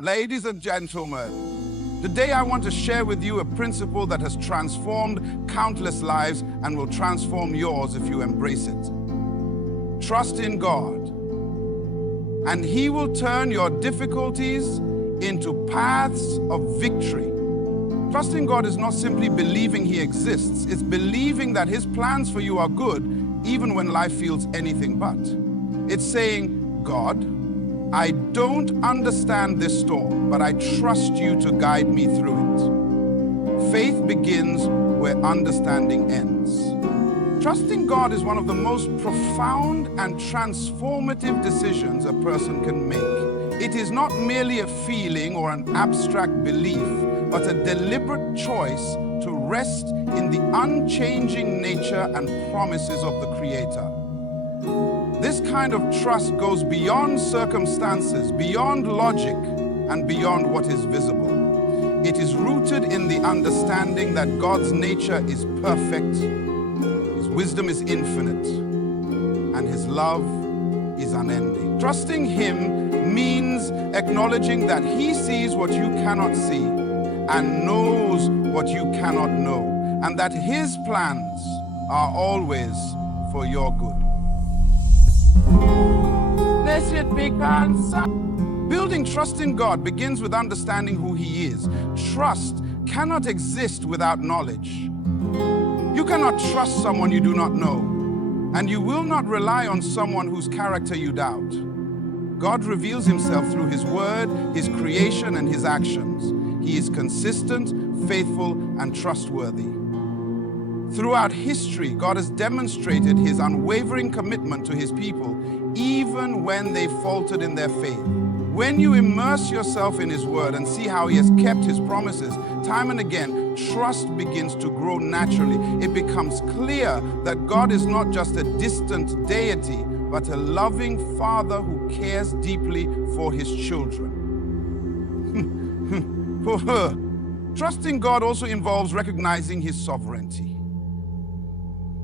Ladies and gentlemen, today I want to share with you a principle that has transformed countless lives and will transform yours if you embrace it. Trust in God, and He will turn your difficulties into paths of victory. Trusting God is not simply believing He exists, it's believing that His plans for you are good, even when life feels anything but. It's saying, God, I don't understand this storm, but I trust you to guide me through it. Faith begins where understanding ends. Trusting God is one of the most profound and transformative decisions a person can make. It is not merely a feeling or an abstract belief, but a deliberate choice to rest in the unchanging nature and promises of the Creator. This kind of trust goes beyond circumstances, beyond logic, and beyond what is visible. It is rooted in the understanding that God's nature is perfect, His wisdom is infinite, and His love is unending. Trusting Him means acknowledging that He sees what you cannot see and knows what you cannot know, and that His plans are always for your good. Blessed be God. Building trust in God begins with understanding who He is. Trust cannot exist without knowledge. You cannot trust someone you do not know, and you will not rely on someone whose character you doubt. God reveals Himself through His word, His creation, and His actions. He is consistent, faithful, and trustworthy. Throughout history, God has demonstrated His unwavering commitment to His people, even when they faltered in their faith. When you immerse yourself in His word and see how He has kept His promises, time and again, trust begins to grow naturally. It becomes clear that God is not just a distant deity, but a loving Father who cares deeply for His children. For her, trusting God also involves recognizing His sovereignty.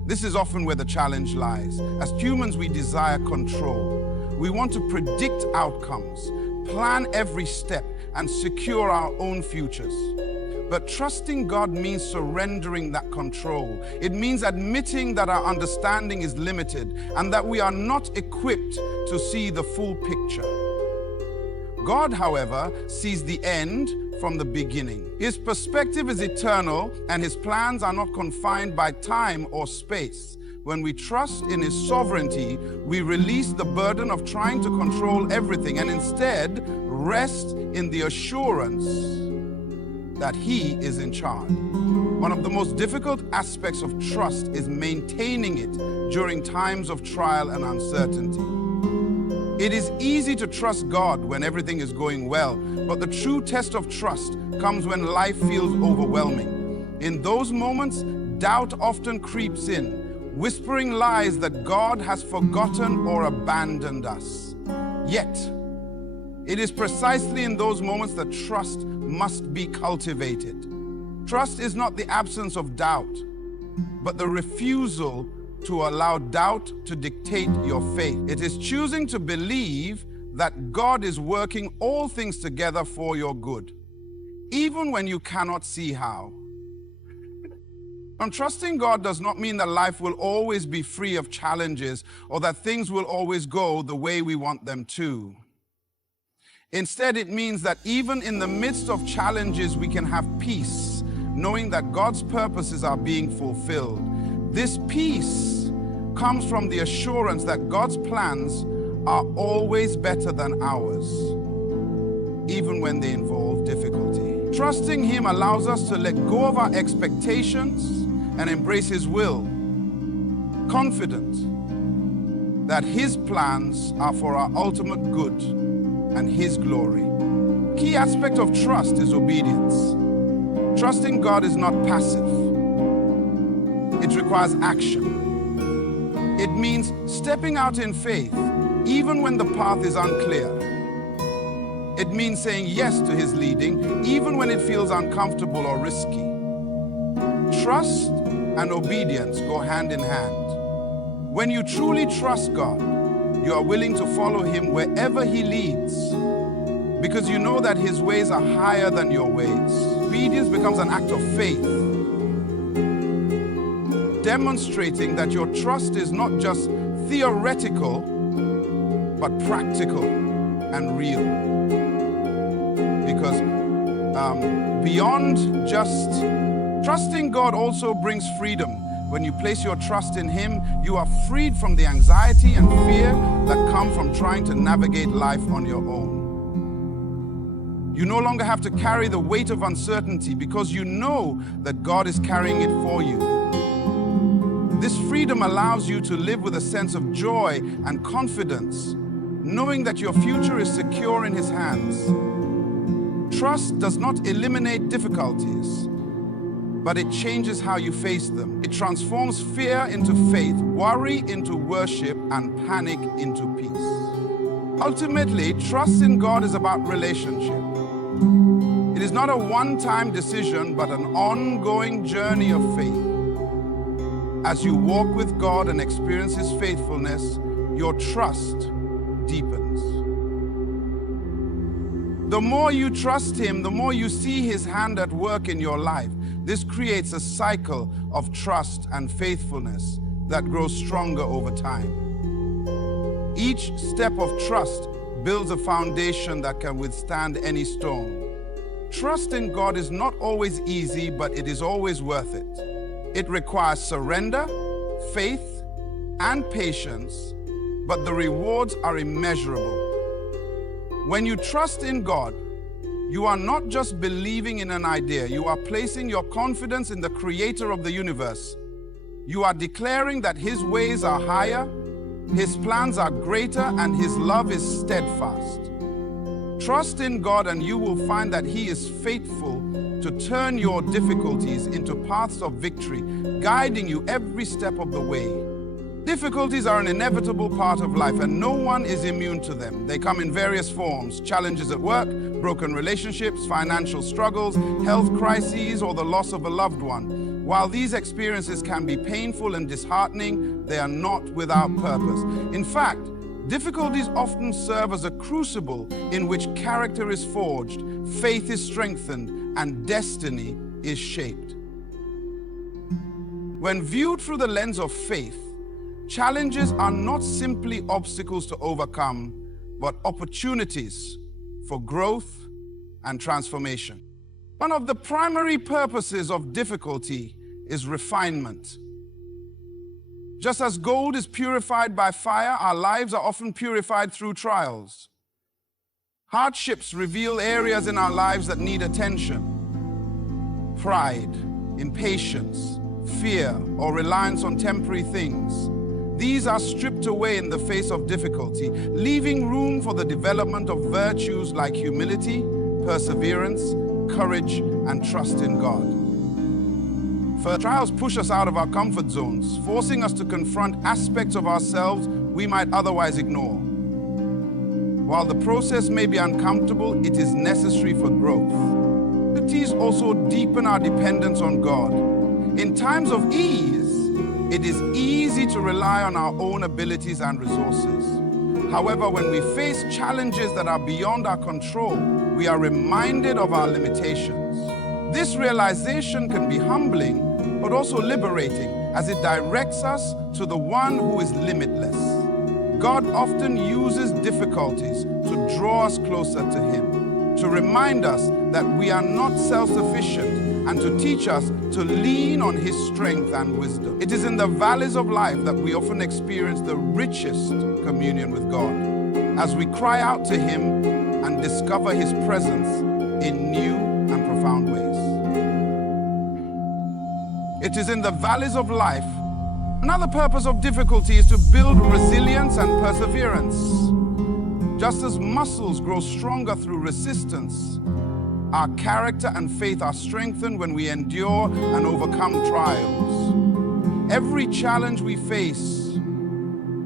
This is often where the challenge lies. As humans, we desire control. We want to predict outcomes, plan every step, and secure our own futures. But trusting God means surrendering that control. It means admitting that our understanding is limited and that we are not equipped to see the full picture. God, however, sees the end from the beginning. His perspective is eternal, and His plans are not confined by time or space. When we trust in His sovereignty, we release the burden of trying to control everything and instead rest in the assurance that He is in charge. One of the most difficult aspects of trust is maintaining it during times of trial and uncertainty. It is easy to trust God when everything is going well, but the true test of trust comes when life feels overwhelming. In those moments, doubt often creeps in, whispering lies that God has forgotten or abandoned us. Yet, it is precisely in those moments that trust must be cultivated. Trust is not the absence of doubt, but the refusal to allow doubt to dictate your faith. It is choosing to believe that God is working all things together for your good, even when you cannot see how. And trusting God does not mean that life will always be free of challenges or that things will always go the way we want them to. Instead, it means that even in the midst of challenges, we can have peace, knowing that God's purposes are being fulfilled. This peace comes from the assurance that God's plans are always better than ours, even when they involve difficulty. Trusting Him allows us to let go of our expectations and embrace His will, confident that His plans are for our ultimate good and His glory. Key aspect of trust is obedience. Trusting God is not passive. It requires action. It means stepping out in faith, even when the path is unclear. It means saying yes to His leading, even when it feels uncomfortable or risky. Trust and obedience go hand in hand. When you truly trust God, you are willing to follow Him wherever He leads, because you know that his ways are higher than your ways. Obedience becomes an act of faith, demonstrating that your trust is not just theoretical, but practical and real. Because beyond just trusting God also brings freedom. When you place your trust in him, you are freed from the anxiety and fear that come from trying to navigate life on your own. You no longer have to carry the weight of uncertainty because you know that God is carrying it for you. This freedom allows you to live with a sense of joy and confidence, knowing that your future is secure in his hands. Trust does not eliminate difficulties, but it changes how you face them. It transforms fear into faith, worry into worship, and panic into peace. Ultimately, trust in God is about relationship. It is not a one-time decision, but an ongoing journey of faith. As you walk with God and experience his faithfulness, your trust deepens. The more you trust him, the more you see his hand at work in your life. This creates a cycle of trust and faithfulness that grows stronger over time. Each step of trust builds a foundation that can withstand any storm. Trust in God is not always easy, but it is always worth it. It requires surrender, faith, and patience, but the rewards are immeasurable. When you trust in God, you are not just believing in an idea, you are placing your confidence in the creator of the universe. You are declaring that his ways are higher, his plans are greater, and his love is steadfast. Trust in God and you will find that he is faithful to turn your difficulties into paths of victory, guiding you every step of the way. Difficulties are an inevitable part of life and no one is immune to them. They come in various forms: challenges at work, broken relationships, financial struggles, health crises, or the loss of a loved one. While these experiences can be painful and disheartening, they are not without purpose. In fact, difficulties often serve as a crucible in which character is forged, faith is strengthened, and destiny is shaped. When viewed through the lens of faith, challenges are not simply obstacles to overcome, but opportunities for growth and transformation. One of the primary purposes of difficulty is refinement. Just as gold is purified by fire, our lives are often purified through trials. Hardships reveal areas in our lives that need attention. Pride, impatience, fear, or reliance on temporary things. These are stripped away in the face of difficulty, leaving room for the development of virtues like humility, perseverance, courage, and trust in God. First, trials push us out of our comfort zones, forcing us to confront aspects of ourselves we might otherwise ignore. While the process may be uncomfortable, it is necessary for growth. Difficulties also deepen our dependence on God. In times of ease, it is easy to rely on our own abilities and resources. However, when we face challenges that are beyond our control, we are reminded of our limitations. This realization can be humbling, but also liberating, as it directs us to the one who is limitless. God often uses difficulties to draw us closer to him, to remind us that we are not self-sufficient, and to teach us to lean on his strength and wisdom. It is in the valleys of life that we often experience the richest communion with God, as we cry out to him and discover his presence in new and profound ways. It is in the valleys of life. Another purpose of difficulty is to build resilience and perseverance. Just as muscles grow stronger through resistance, our character and faith are strengthened when we endure and overcome trials. Every challenge we face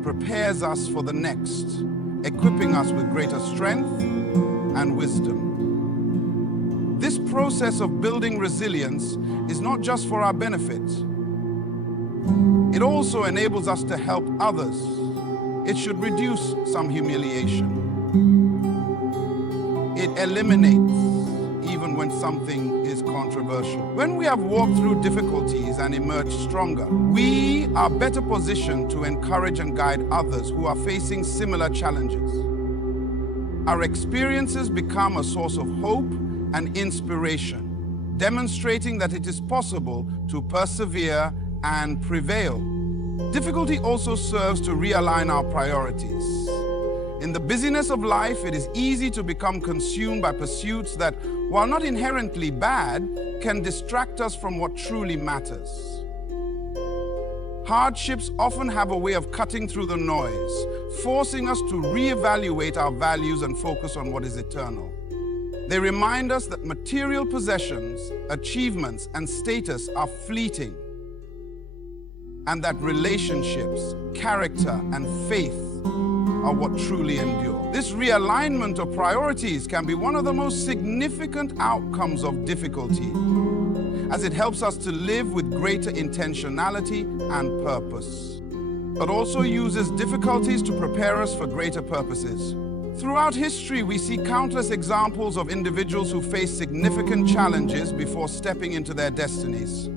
prepares us for the next, equipping us with greater strength and wisdom. This process of building resilience is not just for our benefit. It also enables us to help others. It should reduce some humiliation. It eliminates even when something is controversial. When we have walked through difficulties and emerged stronger, we are better positioned to encourage and guide others who are facing similar challenges. Our experiences become a source of hope and inspiration, demonstrating that it is possible to persevere and prevail. Difficulty also serves to realign our priorities. In the busyness of life, it is easy to become consumed by pursuits that, while not inherently bad, can distract us from what truly matters. Hardships often have a way of cutting through the noise, forcing us to reevaluate our values and focus on what is eternal. They remind us that material possessions, achievements, and status are fleeting, and that relationships, character, and faith are what truly endure. This realignment of priorities can be one of the most significant outcomes of difficulty, as it helps us to live with greater intentionality and purpose, but also uses difficulties to prepare us for greater purposes. Throughout history, we see countless examples of individuals who face significant challenges before stepping into their destinies.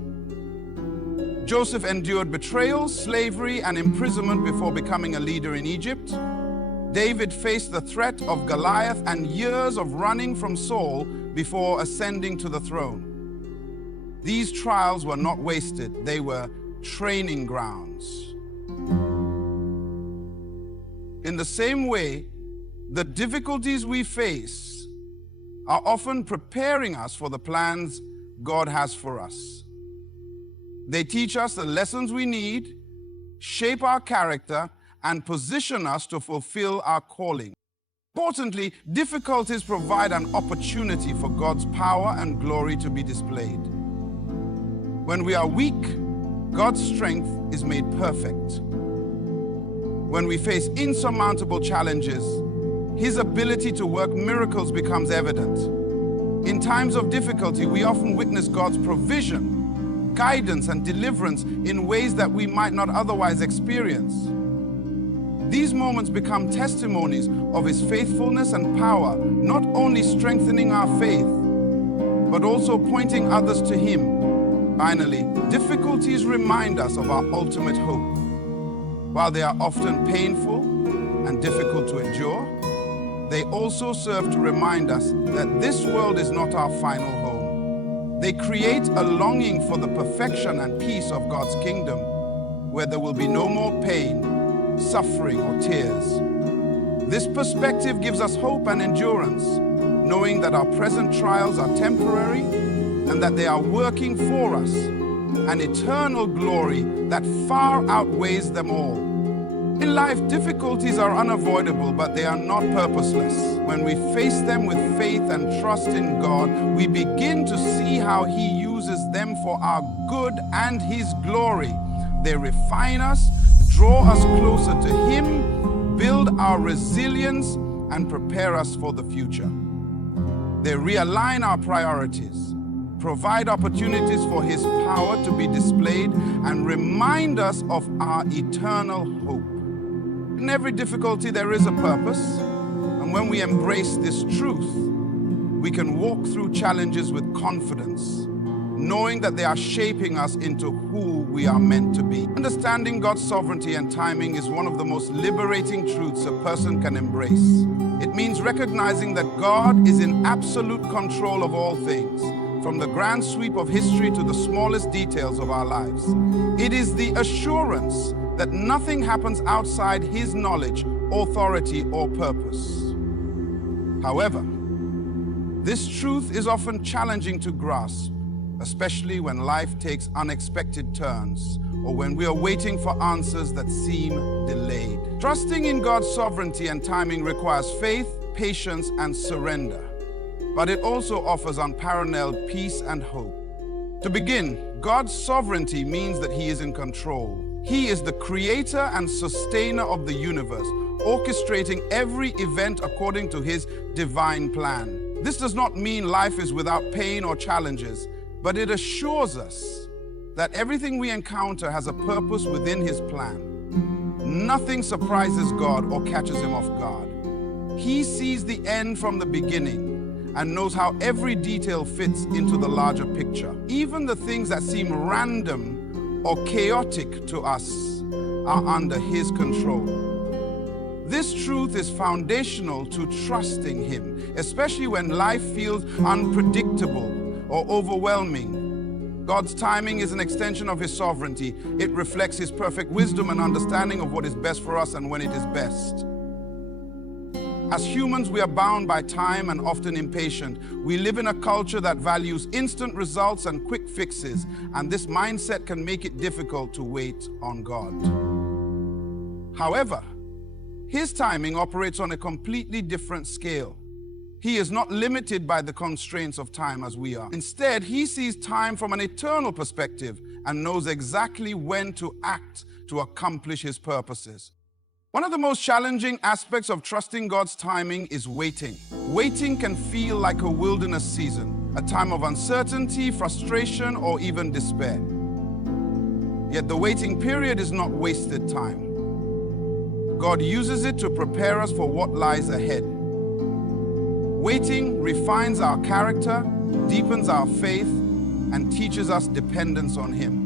Joseph endured betrayal, slavery, and imprisonment before becoming a leader in Egypt. David faced the threat of Goliath and years of running from Saul before ascending to the throne. These trials were not wasted, they were training grounds. In the same way, the difficulties we face are often preparing us for the plans God has for us. They teach us the lessons we need, shape our character, and position us to fulfill our calling. Importantly, difficulties provide an opportunity for God's power and glory to be displayed. When we are weak, God's strength is made perfect. When we face insurmountable challenges, His ability to work miracles becomes evident. In times of difficulty, we often witness God's provision, guidance, and deliverance in ways that we might not otherwise experience. These moments become testimonies of His faithfulness and power, not only strengthening our faith, but also pointing others to Him. Finally, difficulties remind us of our ultimate hope. While they are often painful and difficult to endure, they also serve to remind us that this world is not our final home. They create a longing for the perfection and peace of God's kingdom, where there will be no more pain, suffering, or tears. This perspective gives us hope and endurance, knowing that our present trials are temporary and that they are working for us an eternal glory that far outweighs them all. In life, difficulties are unavoidable, but they are not purposeless. When we face them with faith and trust in God, we begin to see how He uses them for our good and His glory. They refine us, draw us closer to Him, build our resilience, and prepare us for the future. They realign our priorities, provide opportunities for His power to be displayed, and remind us of our eternal hope. In every difficulty, there is a purpose, and when we embrace this truth, we can walk through challenges with confidence, knowing that they are shaping us into who we are meant to be. Understanding God's sovereignty and timing is one of the most liberating truths a person can embrace. It means recognizing that God is in absolute control of all things, from the grand sweep of history to the smallest details of our lives. It is the assurance that nothing happens outside His knowledge, authority, or purpose. However, this truth is often challenging to grasp, especially when life takes unexpected turns or when we are waiting for answers that seem delayed. Trusting in God's sovereignty and timing requires faith, patience, and surrender, but it also offers unparalleled peace and hope. To begin, God's sovereignty means that He is in control. He is the creator and sustainer of the universe, orchestrating every event according to His divine plan. This does not mean life is without pain or challenges, but it assures us that everything we encounter has a purpose within His plan. Nothing surprises God or catches Him off guard. He sees the end from the beginning, and knows how every detail fits into the larger picture. Even the things that seem random or chaotic to us are under His control. This truth is foundational to trusting Him, especially when life feels unpredictable or overwhelming. God's timing is an extension of His sovereignty. It reflects His perfect wisdom and understanding of what is best for us and when it is best. As humans, we are bound by time and often impatient. We live in a culture that values instant results and quick fixes, and this mindset can make it difficult to wait on God. However, His timing operates on a completely different scale. He is not limited by the constraints of time as we are. Instead, He sees time from an eternal perspective and knows exactly when to act to accomplish His purposes. One of the most challenging aspects of trusting God's timing is waiting. Waiting can feel like a wilderness season, a time of uncertainty, frustration, or even despair. Yet the waiting period is not wasted time. God uses it to prepare us for what lies ahead. Waiting refines our character, deepens our faith, and teaches us dependence on Him.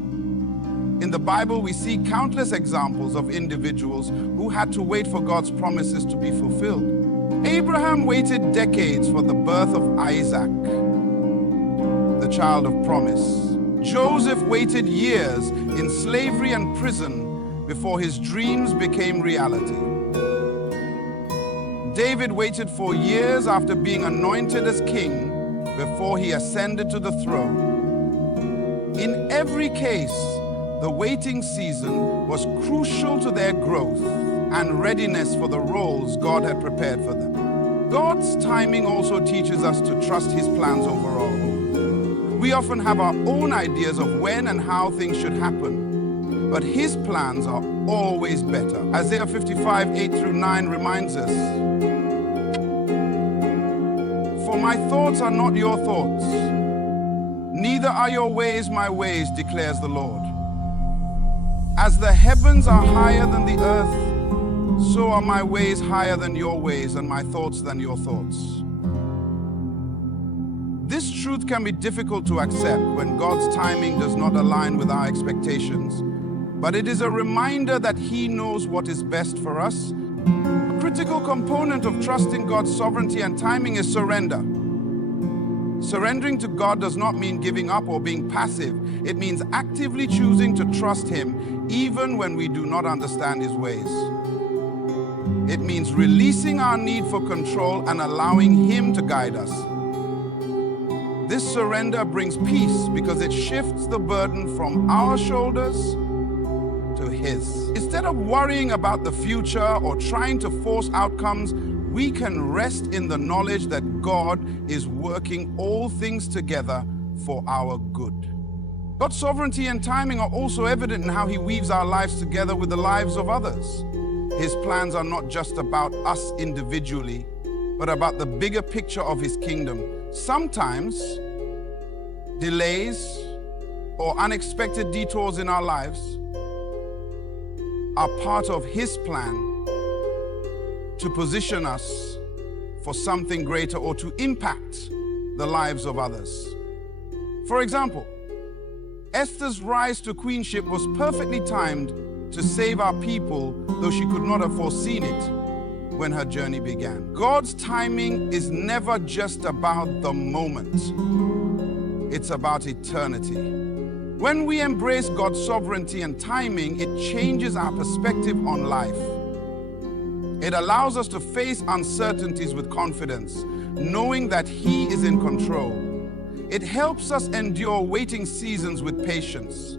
In the Bible, we see countless examples of individuals who had to wait for God's promises to be fulfilled. Abraham waited decades for the birth of Isaac, the child of promise. Joseph waited years in slavery and prison before his dreams became reality. David waited for years after being anointed as king before he ascended to the throne. In every case, the waiting season was crucial to their growth and readiness for the roles God had prepared for them. God's timing also teaches us to trust His plans overall. We often have our own ideas of when and how things should happen, but His plans are always better. Isaiah 55, 8-9 reminds us, "For my thoughts are not your thoughts, neither are your ways my ways, declares the Lord. As the heavens are higher than the earth, so are my ways higher than your ways, and my thoughts than your thoughts." This truth can be difficult to accept when God's timing does not align with our expectations. But it is a reminder that He knows what is best for us. A critical component of trusting God's sovereignty and timing is surrender. Surrendering to God does not mean giving up or being passive. It means actively choosing to trust Him even when we do not understand His ways. It means releasing our need for control and allowing Him to guide us. This surrender brings peace because it shifts the burden from our shoulders to His. Instead of worrying about the future or trying to force outcomes, we can rest in the knowledge that God is working all things together for our good. God's sovereignty and timing are also evident in how He weaves our lives together with the lives of others. His plans are not just about us individually, but about the bigger picture of His kingdom. Sometimes, delays or unexpected detours in our lives are part of His plan to position us for something greater or to impact the lives of others. For example, Esther's rise to queenship was perfectly timed to save our people, though she could not have foreseen it when her journey began. God's timing is never just about the moment. It's about eternity. When we embrace God's sovereignty and timing, it changes our perspective on life. It allows us to face uncertainties with confidence, knowing that He is in control. It helps us endure waiting seasons with patience,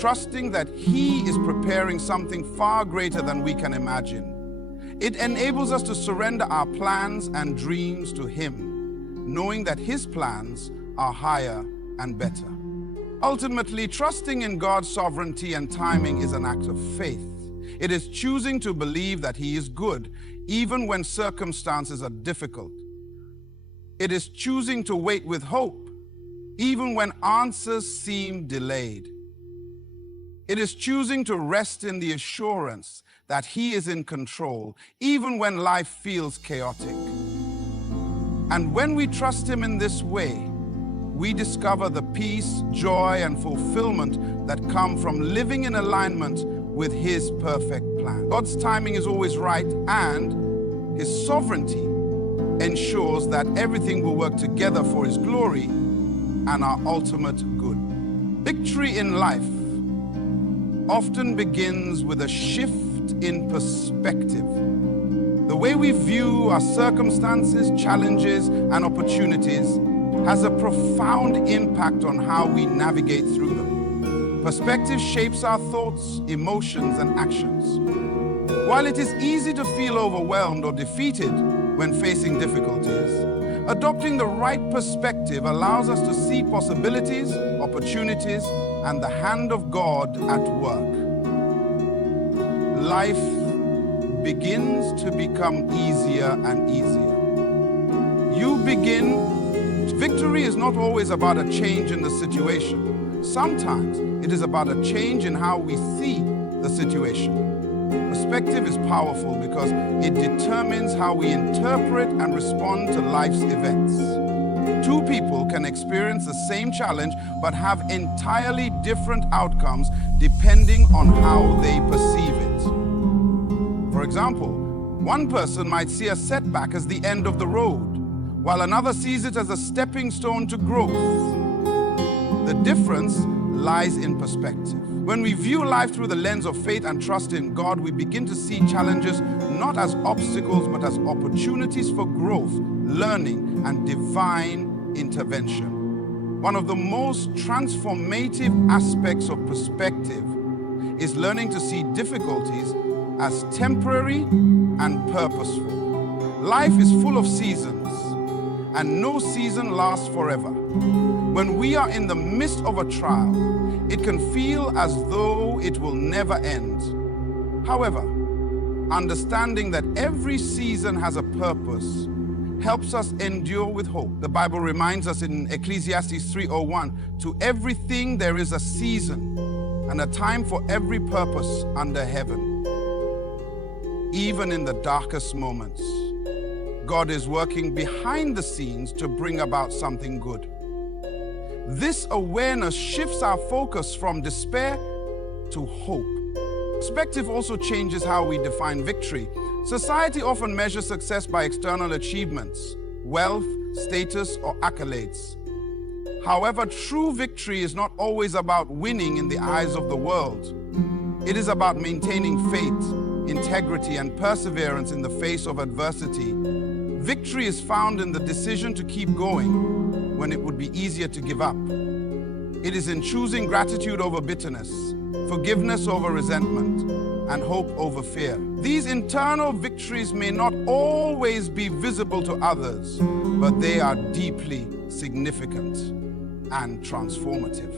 trusting that He is preparing something far greater than we can imagine. It enables us to surrender our plans and dreams to Him, knowing that His plans are higher and better. Ultimately, trusting in God's sovereignty and timing is an act of faith. It is choosing to believe that He is good, even when circumstances are difficult. It is choosing to wait with hope, even when answers seem delayed. It is choosing to rest in the assurance that He is in control, even when life feels chaotic. And when we trust Him in this way, we discover the peace, joy, and fulfillment that come from living in alignment with His perfect plan. God's timing is always right, and His sovereignty ensures that everything will work together for His glory and our ultimate good. Victory in life often begins with a shift in perspective. The way we view our circumstances, challenges, and opportunities has a profound impact on how we navigate through them. Perspective shapes our thoughts, emotions, and actions. While it is easy to feel overwhelmed or defeated when facing difficulties, adopting the right perspective allows us to see possibilities, opportunities, and the hand of God at work. Life begins to become easier and easier. Victory is not always about a change in the situation. Sometimes it is about a change in how we see the situation. Perspective is powerful because it determines how we interpret and respond to life's events. Two people can experience the same challenge but have entirely different outcomes depending on how they perceive it. For example, one person might see a setback as the end of the road, while another sees it as a stepping stone to growth. The difference lies in perspective. When we view life through the lens of faith and trust in God, we begin to see challenges not as obstacles, but as opportunities for growth, learning, and divine intervention. One of the most transformative aspects of perspective is learning to see difficulties as temporary and purposeful. Life is full of seasons, and no season lasts forever. When we are in the midst of a trial, it can feel as though it will never end. However, understanding that every season has a purpose helps us endure with hope. The Bible reminds us in Ecclesiastes 3:01, "To everything there is a season and a time for every purpose under heaven." Even in the darkest moments, God is working behind the scenes to bring about something good. This awareness shifts our focus from despair to hope. Perspective also changes how we define victory. Society often measures success by external achievements, wealth, status, or accolades. However, true victory is not always about winning in the eyes of the world. It is about maintaining faith, integrity, and perseverance in the face of adversity. Victory is found in the decision to keep going when it would be easier to give up. It is in choosing gratitude over bitterness, forgiveness over resentment, and hope over fear. These internal victories may not always be visible to others, but they are deeply significant and transformative.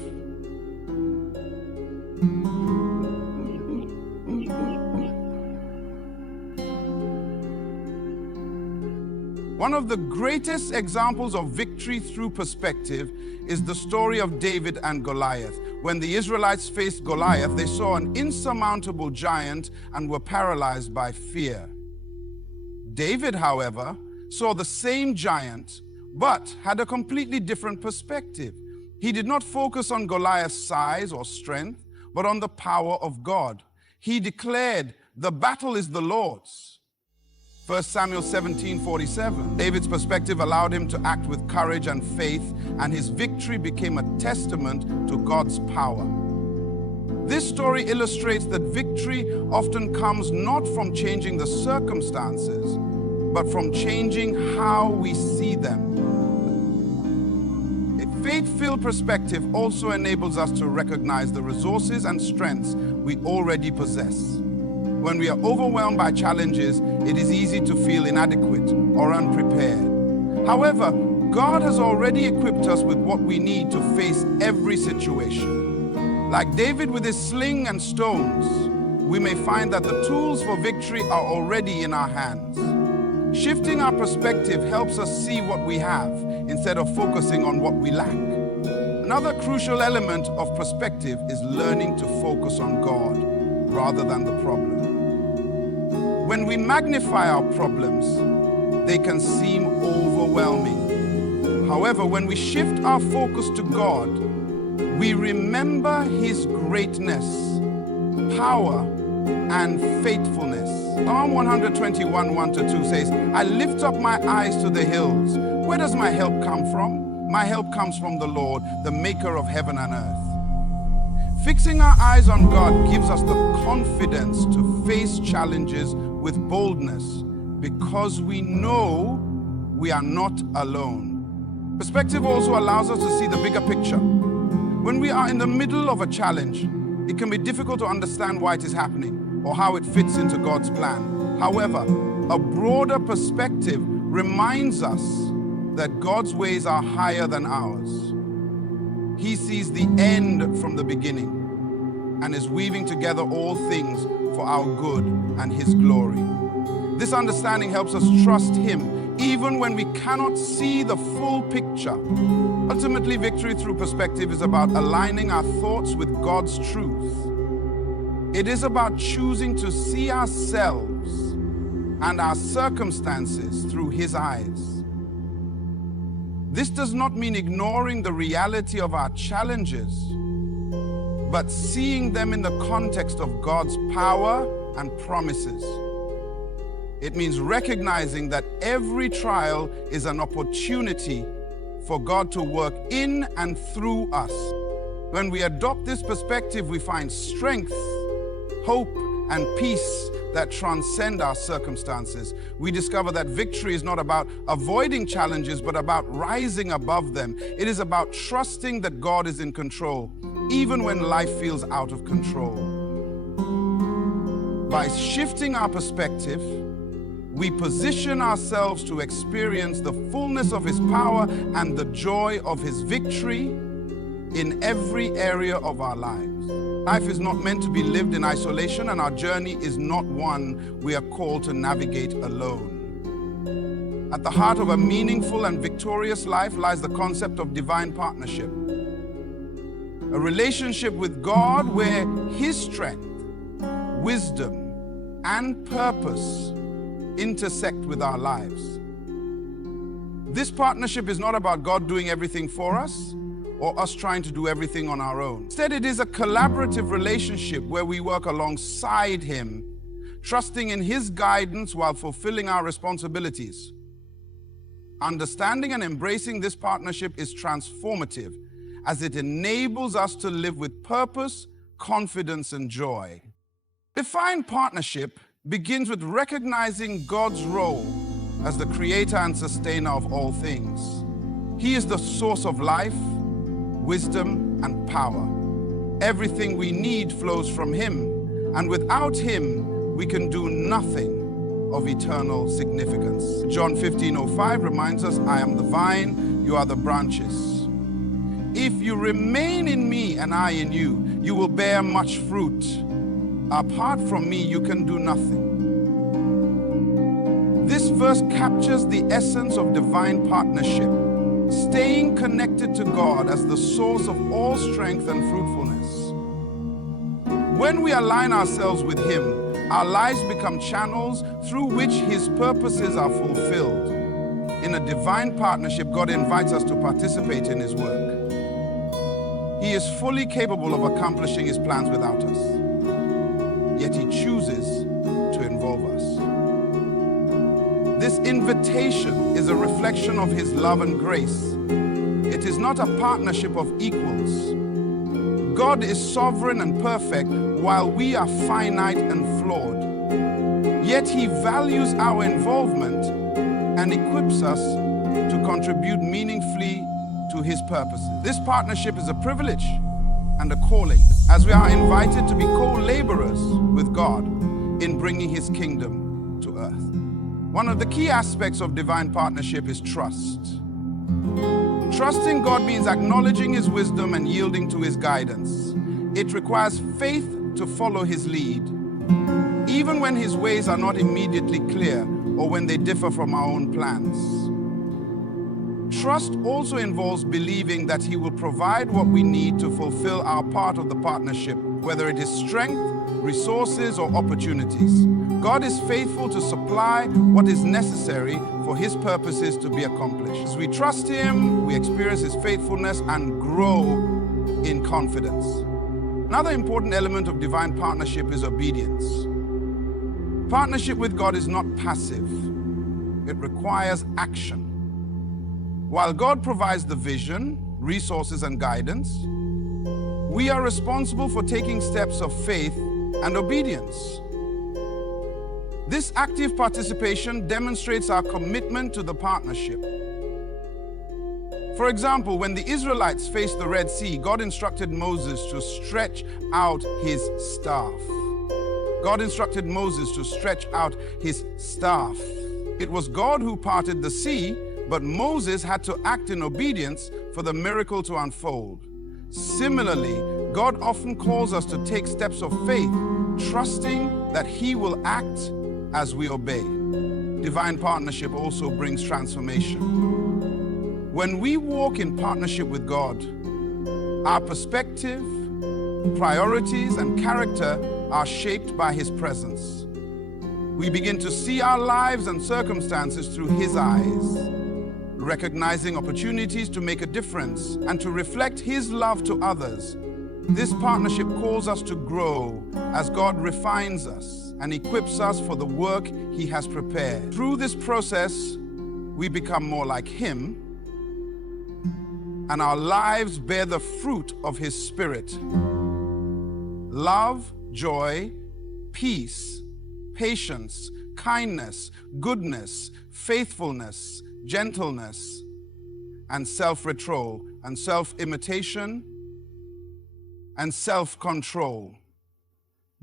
One of the greatest examples of victory through perspective is the story of David and Goliath. When the Israelites faced Goliath, they saw an insurmountable giant and were paralyzed by fear. David, however, saw the same giant, but had a completely different perspective. He did not focus on Goliath's size or strength, but on the power of God. He declared, "The battle is the Lord's." 1 Samuel 17:47. David's perspective allowed him to act with courage and faith, and his victory became a testament to God's power. This story illustrates that victory often comes not from changing the circumstances, but from changing how we see them. A faith-filled perspective also enables us to recognize the resources and strengths we already possess. When we are overwhelmed by challenges, it is easy to feel inadequate or unprepared. However, God has already equipped us with what we need to face every situation. Like David with his sling and stones, we may find that the tools for victory are already in our hands. Shifting our perspective helps us see what we have instead of focusing on what we lack. Another crucial element of perspective is learning to focus on God rather than the problem. When we magnify our problems, they can seem overwhelming. However, when we shift our focus to God, we remember His greatness, power, and faithfulness. Psalm 121, 1-2 says, I lift up my eyes to the hills. Where does my help come from? My help comes from the Lord, the maker of heaven and earth. Fixing our eyes on God gives us the confidence to face challenges with boldness because we know we are not alone. Perspective also allows us to see the bigger picture. When we are in the middle of a challenge, it can be difficult to understand why it is happening or how it fits into God's plan. However, a broader perspective reminds us that God's ways are higher than ours. He sees the end from the beginning and is weaving together all things for our good and His glory. This understanding helps us trust Him even when we cannot see the full picture. Ultimately, victory through perspective is about aligning our thoughts with God's truth. It is about choosing to see ourselves and our circumstances through His eyes. This does not mean ignoring the reality of our challenges, but seeing them in the context of God's power and promises. It means recognizing that every trial is an opportunity for God to work in and through us. When we adopt this perspective, we find strength, hope, and peace that transcend our circumstances. We discover that victory is not about avoiding challenges, but about rising above them. It is about trusting that God is in control, even when life feels out of control. By shifting our perspective, we position ourselves to experience the fullness of His power and the joy of His victory in every area of our lives. Life is not meant to be lived in isolation, and our journey is not one we are called to navigate alone. At the heart of a meaningful and victorious life lies the concept of divine partnership. A relationship with God where His strength, wisdom, and purpose intersect with our lives. This partnership is not about God doing everything for us or us trying to do everything on our own. Instead, it is a collaborative relationship where we work alongside Him, trusting in His guidance while fulfilling our responsibilities. Understanding and embracing this partnership is transformative as it enables us to live with purpose, confidence, and joy. Divine partnership begins with recognizing God's role as the creator and sustainer of all things. He is the source of life, wisdom, and power. Everything we need flows from Him, and without Him, we can do nothing of eternal significance. John 15:05 reminds us, I am the vine, you are the branches. If you remain in me and I in you, you will bear much fruit. Apart from me, you can do nothing. This verse captures the essence of divine partnership, staying connected to God as the source of all strength and fruitfulness. When we align ourselves with Him, our lives become channels through which His purposes are fulfilled. In a divine partnership, God invites us to participate in His work. He is fully capable of accomplishing His plans without us. Yet He chooses to involve us. This invitation is a reflection of His love and grace. It is not a partnership of equals. God is sovereign and perfect while we are finite and flawed. Yet He values our involvement and equips us to contribute meaningfully to His purposes. This partnership is a privilege and a calling, as we are invited to be co-laborers with God in bringing His kingdom to earth. One of the key aspects of divine partnership is trust. Trusting God means acknowledging His wisdom and yielding to His guidance. It requires faith to follow His lead, even when His ways are not immediately clear or when they differ from our own plans. Trust also involves believing that He will provide what we need to fulfill our part of the partnership, whether it is strength, resources, or opportunities. God is faithful to supply what is necessary for His purposes to be accomplished. As we trust Him, we experience His faithfulness and grow in confidence. Another important element of divine partnership is obedience. Partnership with God is not passive. It requires action. While God provides the vision, resources, and guidance, we are responsible for taking steps of faith and obedience. This active participation demonstrates our commitment to the partnership. For example, when the Israelites faced the Red Sea, God instructed Moses to stretch out his staff. God instructed Moses to stretch out his staff. It was God who parted the sea, but Moses had to act in obedience for the miracle to unfold. Similarly, God often calls us to take steps of faith, trusting that He will act as we obey. Divine partnership also brings transformation. When we walk in partnership with God, our perspective, priorities, and character are shaped by His presence. We begin to see our lives and circumstances through His eyes, recognizing opportunities to make a difference and to reflect His love to others. This partnership calls us to grow as God refines us and equips us for the work He has prepared. Through this process, we become more like Him, and our lives bear the fruit of His Spirit: love, joy, peace, patience, kindness, goodness, faithfulness, gentleness, and self-control, and self-imitation, and self-control.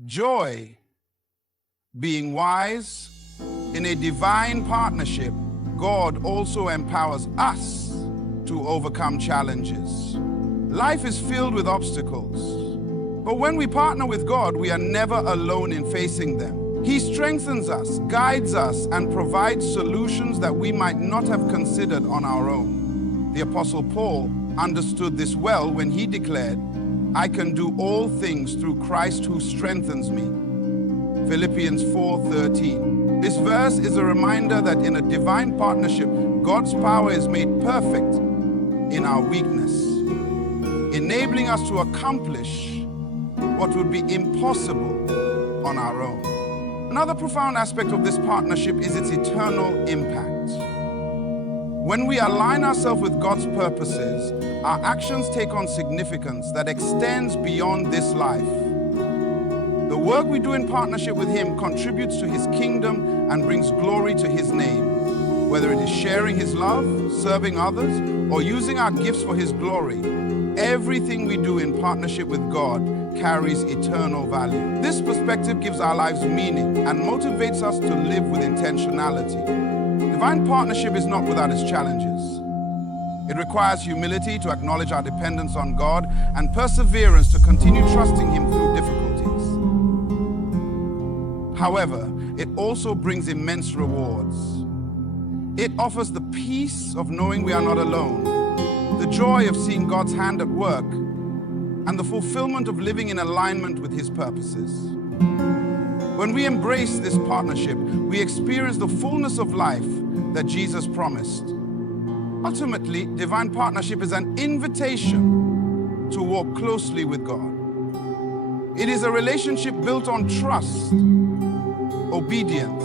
Joy, being wise. In a divine partnership, God also empowers us to overcome challenges. Life is filled with obstacles, but when we partner with God, we are never alone in facing them. He strengthens us, guides us, and provides solutions that we might not have considered on our own. The Apostle Paul understood this well when he declared, "I can do all things through Christ who strengthens me." Philippians 4:13. This verse is a reminder that in a divine partnership, God's power is made perfect in our weakness, enabling us to accomplish what would be impossible on our own. Another profound aspect of this partnership is its eternal impact. When we align ourselves with God's purposes, our actions take on significance that extends beyond this life. The work we do in partnership with Him contributes to His kingdom and brings glory to His name. Whether it is sharing His love, serving others, or using our gifts for His glory, everything we do in partnership with God carries eternal value. This perspective gives our lives meaning and motivates us to live with intentionality. Divine partnership is not without its challenges. It requires humility to acknowledge our dependence on God and perseverance to continue trusting Him through difficulties. However, it also brings immense rewards. It offers the peace of knowing we are not alone, the joy of seeing God's hand at work, and the fulfillment of living in alignment with His purposes. When we embrace this partnership, we experience the fullness of life that Jesus promised. Ultimately, divine partnership is an invitation to walk closely with God. It is a relationship built on trust, obedience,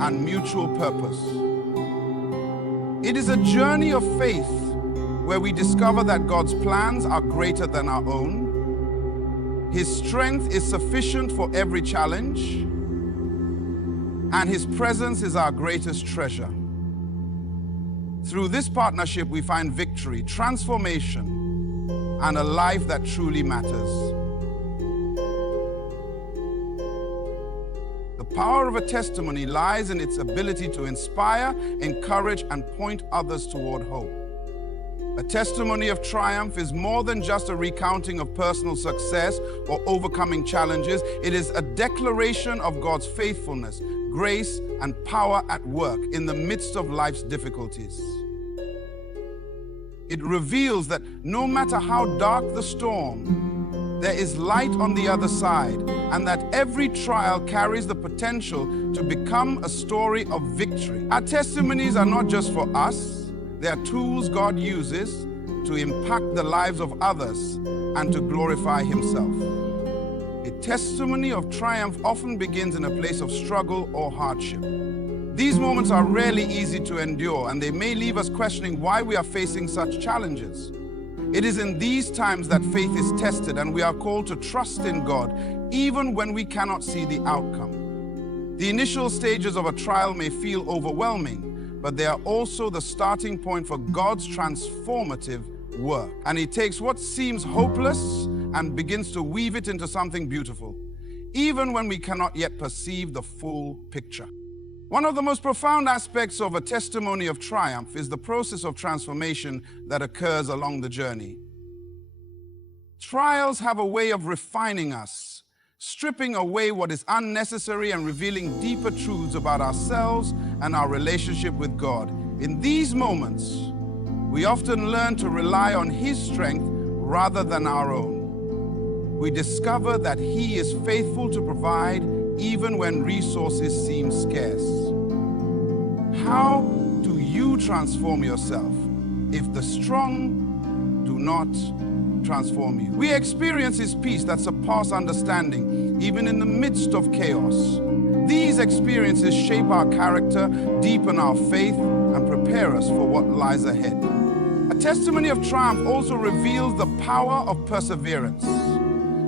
and mutual purpose. It is a journey of faith where we discover that God's plans are greater than our own. His strength is sufficient for every challenge, and His presence is our greatest treasure. Through this partnership, we find victory, transformation, and a life that truly matters. The power of a testimony lies in its ability to inspire, encourage, and point others toward hope. A testimony of triumph is more than just a recounting of personal success or overcoming challenges. It is a declaration of God's faithfulness, grace, and power at work in the midst of life's difficulties. It reveals that no matter how dark the storm, there is light on the other side, and that every trial carries the potential to become a story of victory. Our testimonies are not just for us, they are tools God uses to impact the lives of others and to glorify Himself. A testimony of triumph often begins in a place of struggle or hardship. These moments are rarely easy to endure, and they may leave us questioning why we are facing such challenges. It is in these times that faith is tested, and we are called to trust in God, even when we cannot see the outcome. The initial stages of a trial may feel overwhelming, but they are also the starting point for God's transformative work. And He takes what seems hopeless and begins to weave it into something beautiful, even when we cannot yet perceive the full picture. One of the most profound aspects of a testimony of triumph is the process of transformation that occurs along the journey. Trials have a way of refining us, stripping away what is unnecessary and revealing deeper truths about ourselves and our relationship with God. In these moments, we often learn to rely on His strength rather than our own. We discover that He is faithful to provide even when resources seem scarce. How do you transform yourself if the strong do not transform you? We experience His peace that surpasses understanding, even in the midst of chaos. These experiences shape our character, deepen our faith, and prepare us for what lies ahead. A testimony of triumph also reveals the power of perseverance.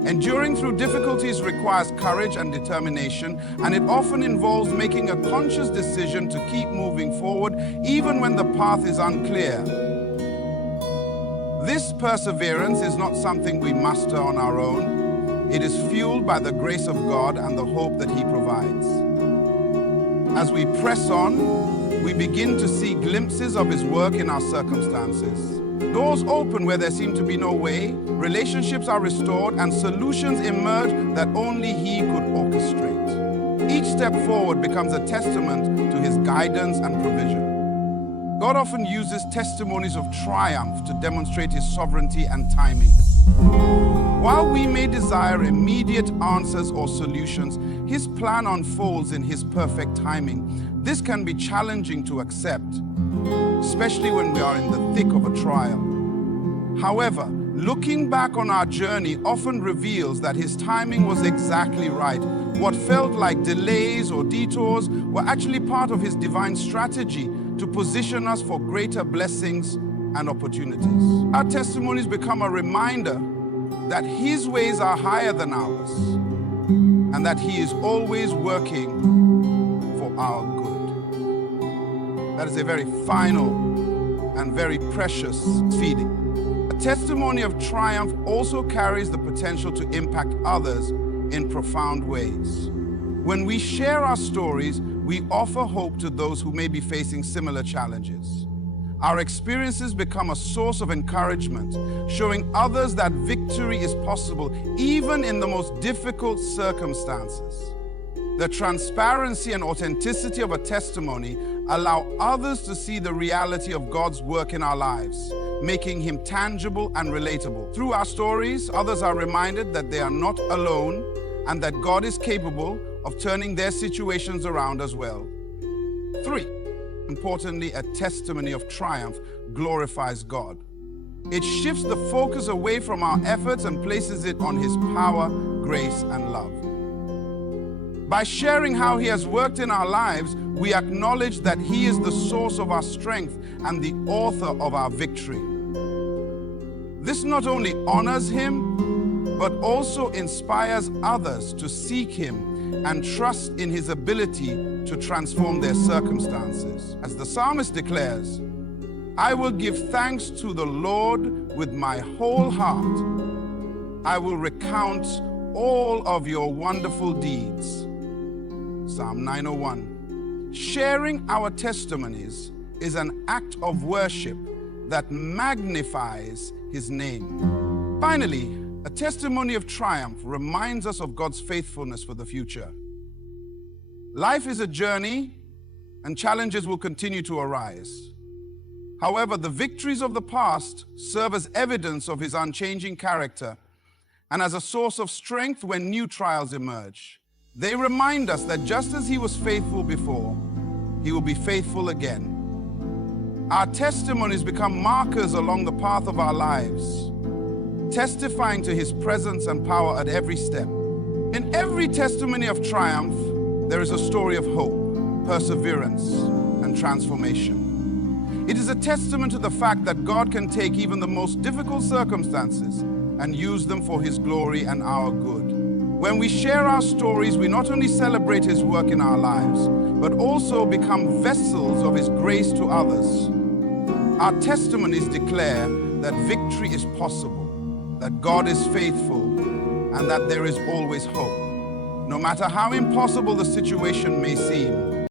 Enduring through difficulties requires courage and determination, and it often involves making a conscious decision to keep moving forward, even when the path is unclear. This perseverance is not something we master on our own. It is fueled by the grace of God and the hope that He provides. As we press on, we begin to see glimpses of His work in our circumstances. Doors open where there seemed to be no way, relationships are restored, and solutions emerge that only He could orchestrate. Each step forward becomes a testament to His guidance and provision. God often uses testimonies of triumph to demonstrate His sovereignty and timing. While we may desire immediate answers or solutions, His plan unfolds in His perfect timing. This can be challenging to accept, especially when we are in the thick of a trial. However, looking back on our journey often reveals that His timing was exactly right. What felt like delays or detours were actually part of His divine strategy to position us for greater blessings and opportunities. Our testimonies become a reminder that His ways are higher than ours, and that He is always working for our good. That is a very final and very precious feeling. A testimony of triumph also carries the potential to impact others in profound ways. When we share our stories, we offer hope to those who may be facing similar challenges. Our experiences become a source of encouragement, showing others that victory is possible even in the most difficult circumstances. The transparency and authenticity of a testimony allow others to see the reality of God's work in our lives, making Him tangible and relatable. Through our stories, others are reminded that they are not alone and that God is capable of turning their situations around as well. 3. Importantly, a testimony of triumph glorifies God. It shifts the focus away from our efforts and places it on His power, grace, and love. By sharing how He has worked in our lives, we acknowledge that He is the source of our strength and the author of our victory. This not only honors Him, but also inspires others to seek Him and trust in His ability to transform their circumstances. As the psalmist declares, "I will give thanks to the Lord with my whole heart. I will recount all of your wonderful deeds." Psalm 901. Sharing our testimonies is an act of worship that magnifies His name. Finally, a testimony of triumph reminds us of God's faithfulness for the future. Life is a journey, and challenges will continue to arise. However, the victories of the past serve as evidence of His unchanging character, and as a source of strength when new trials emerge. They remind us that just as he was faithful before, he will be faithful again. Our testimonies become markers along the path of our lives, testifying to his presence and power at every step. In every testimony of triumph, there is a story of hope, perseverance, and transformation. It is a testament to the fact that God can take even the most difficult circumstances and use them for his glory and our good. When we share our stories, we not only celebrate his work in our lives, but also become vessels of his grace to others. Our testimonies declare that victory is possible, that God is faithful, and that there is always hope. No matter how impossible the situation may seem,